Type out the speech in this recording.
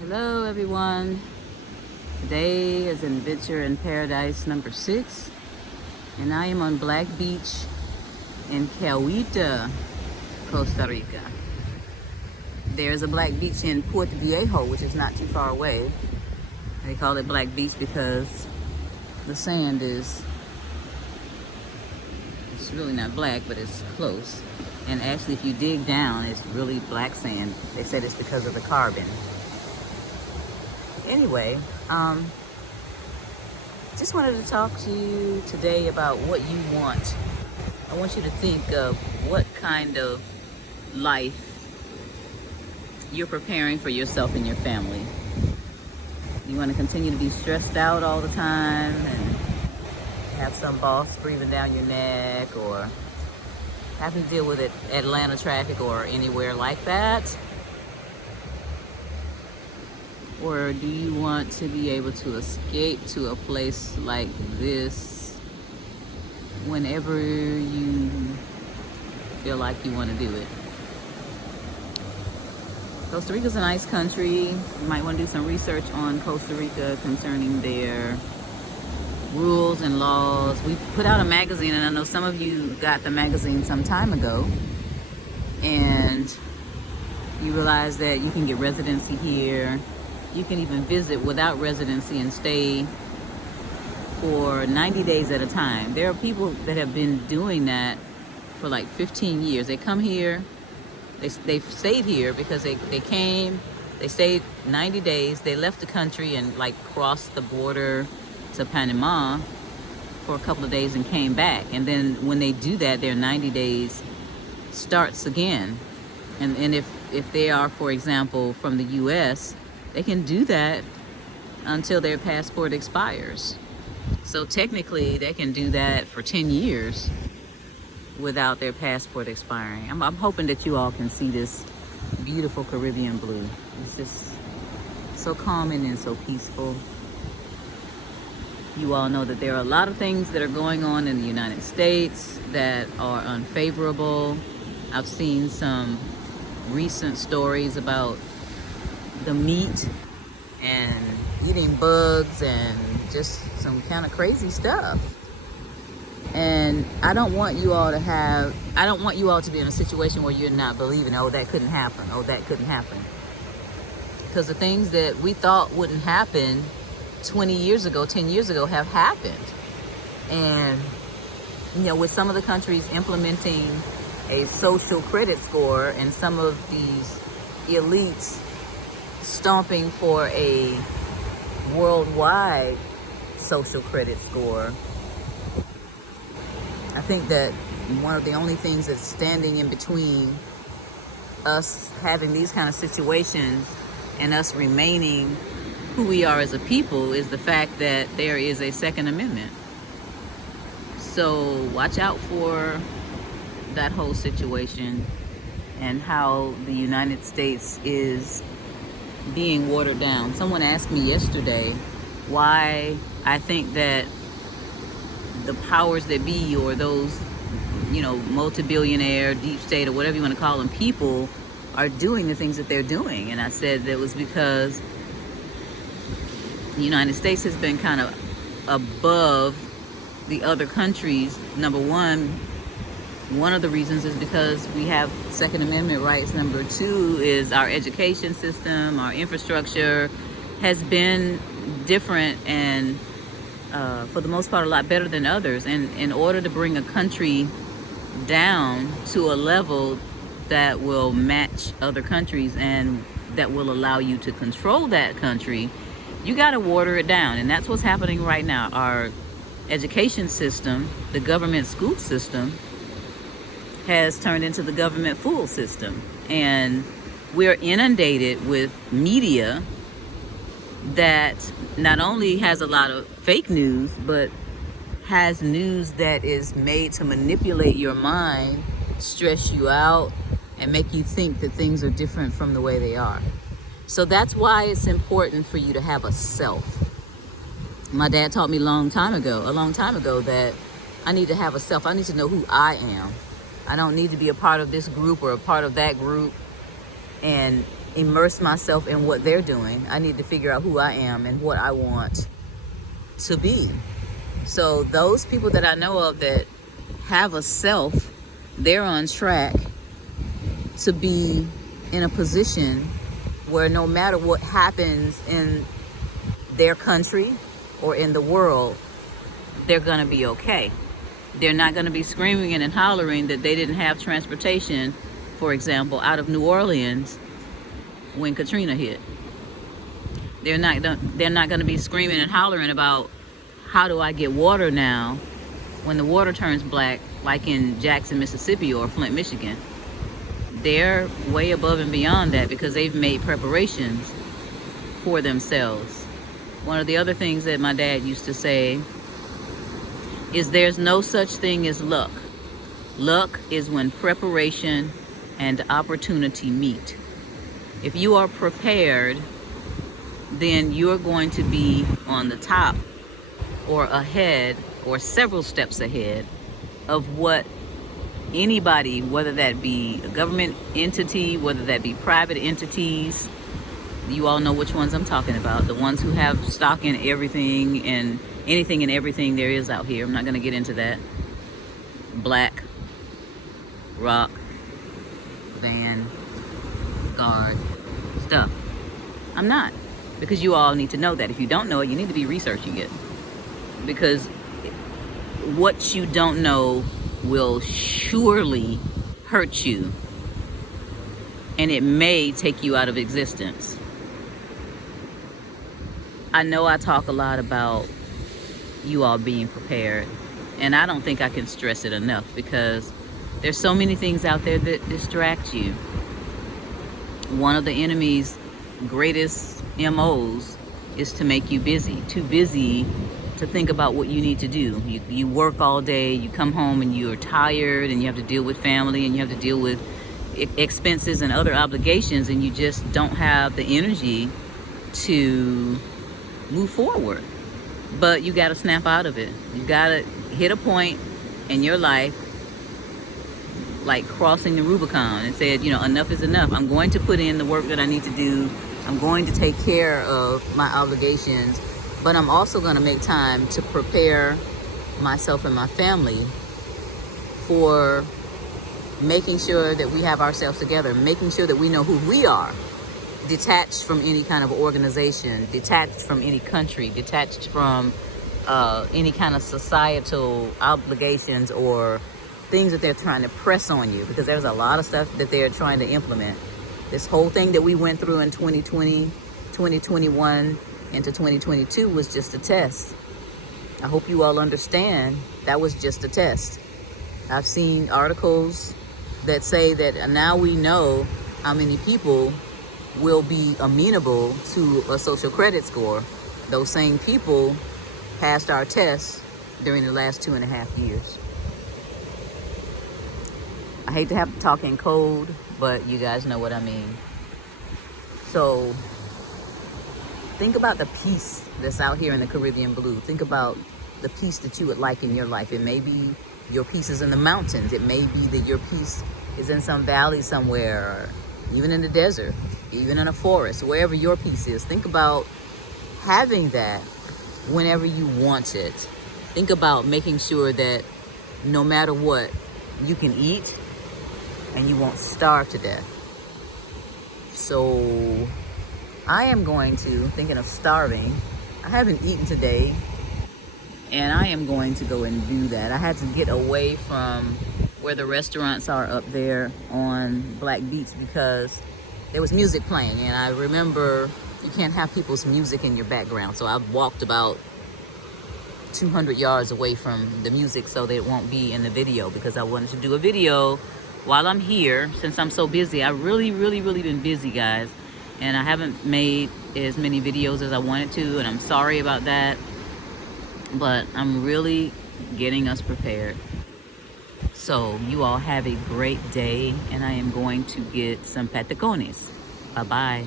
Hello everyone. Today is Adventure in Paradise number 6 and I am on Black Beach in Cahuita, Costa Rica. There's a Black Beach in Puerto Viejo, which is not too far away. They call it Black Beach because the sand it's really not black, but it's close. And actually if you dig down, it's really black sand. They said it's because of the carbon. Anyway, just wanted to talk to you today about what you want. I want you to think of what kind of life you're preparing for yourself and your family. You want to continue to be stressed out all the time and have some boss breathing down your neck, or having to deal with Atlanta traffic or anywhere like that? Or do you want to be able to escape to a place like this whenever you feel like you want to do it? Costa Rica's a nice country. You might want to do some research on Costa Rica concerning their rules and laws. We put out a magazine, and I know some of you got the magazine some time ago, and you realize that you can get residency here. You can even visit without residency and stay for 90 days at a time. There are people that have been doing that for like 15 years. They come here, they've stayed here because they came, they stayed 90 days, they left the country and like crossed the border to Panama for a couple of days and came back. And then when they do that, their 90 days starts again. And if they are, for example, from the US, they can do that until their passport expires. So technically they can do that for 10 years without their passport expiring. I'm hoping that you all can see this beautiful Caribbean blue. It's just so calming and so peaceful. You all know that there are a lot of things that are going on in the United States that are unfavorable. I've seen some recent stories about the meat and eating bugs and just some kind of crazy stuff. And I don't want you all to be in a situation where you're not believing, oh, that couldn't happen, oh, that couldn't happen. Because the things that we thought wouldn't happen 20 years ago, 10 years ago have happened. And, you know, with some of the countries implementing a social credit score and some of these elites stomping for a worldwide social credit score, I think that one of the only things that's standing in between us having these kind of situations and us remaining who we are as a people is the fact that there is a Second Amendment. So watch out for that whole situation and how the United States is being watered down. Someone asked me yesterday why I think that the powers that be, or those, you know, multi-billionaire, deep state, or whatever you want to call them, people are doing the things that they're doing. And I said that was because the United States has been kind of above the other countries. Number one of the reasons is because we have Second Amendment rights. Number two is our education system, our infrastructure has been different and for the most part a lot better than others. And in order to bring a country down to a level that will match other countries and that will allow you to control that country, you got to water it down. And that's what's happening right now. Our education system, the government school system, has turned into the government fool system. And we're inundated with media that not only has a lot of fake news, but has news that is made to manipulate your mind, stress you out, and make you think that things are different from the way they are. So that's why it's important for you to have a self. My dad taught me a long time ago that I need to have a self. I need to know who I am. I don't need to be a part of this group or a part of that group. and immerse myself in what they're doing. I need to figure out who I am and what I want to be. So those people that I know of that have a self, they're on track to be in a position where no matter what happens in their country or in the world, they're going to be okay. They're not going to be screaming and hollering that they didn't have transportation, for example, out of New Orleans when Katrina hit. They're not going to be screaming and hollering about, how do I get water now when the water turns black, like in Jackson, Mississippi or Flint, Michigan. They're way above and beyond that because they've made preparations for themselves. One of the other things that my dad used to say is there's no such thing as luck. Luck is when preparation and opportunity meet. If you are prepared, then you're going to be on the top or ahead or several steps ahead of what anybody, whether that be a government entity, whether that be private entities, you all know which ones I'm talking about, the ones who have stock in everything and anything and everything there is out here. I'm not going to get into that. Black, Rock, Vanguard stuff. I'm not, because you all need to know that. If you don't know it, you need to be researching it, because what you don't know will surely hurt you, and it may take you out of existence. I know I talk a lot about you all being prepared, and I don't think I can stress it enough, because there's so many things out there that distract you. One of the enemy's greatest MOs is to make you busy, too busy to think about what you need to do. You work all day, you come home and you're tired, and you have to deal with family, and you have to deal with expenses and other obligations, and you just don't have the energy to move forward. But you got to snap out of it. You got to hit a point in your life, like crossing the Rubicon, and said, enough is enough. I'm going to put in the work that I need to do. I'm going to take care of my obligations, but I'm also going to make time to prepare myself and my family for making sure that we have ourselves together, making sure that we know who we are, detached from any kind of organization, detached from any country, detached from any kind of societal obligations or things that they're trying to press on you, because there's a lot of stuff that they're trying to implement. This whole thing that we went through in 2020, 2021 into 2022 was just a test. I hope you all understand that was just a test. I've seen articles that say that now we know how many people will be amenable to a social credit score. Those same people passed our tests during the last 2.5 years. I hate to have to talk in code, but you guys know what I mean. So think about the peace that's out here in the Caribbean blue. Think about the peace that you would like in your life. It may be your peace is in the mountains. It may be that your peace is in some valley somewhere, or even in the desert, even in a forest, wherever your peace is. Think about having that whenever you want it. Think about making sure that no matter what, you can eat and you won't starve to death. So I am thinking of starving. I haven't eaten today, and I am going to go and do that. I had to get away from where the restaurants are up there on Black Beach because there was music playing, and I remember you can't have people's music in your background. So I walked about 200 yards away from the music so that it won't be in the video, because I wanted to do a video while I'm here. Since I'm so busy, I've really been busy, guys, and I haven't made as many videos as I wanted to, and I'm sorry about that, but I'm really getting us prepared. So you all have a great day, and I am going to get some patacones. Bye-bye.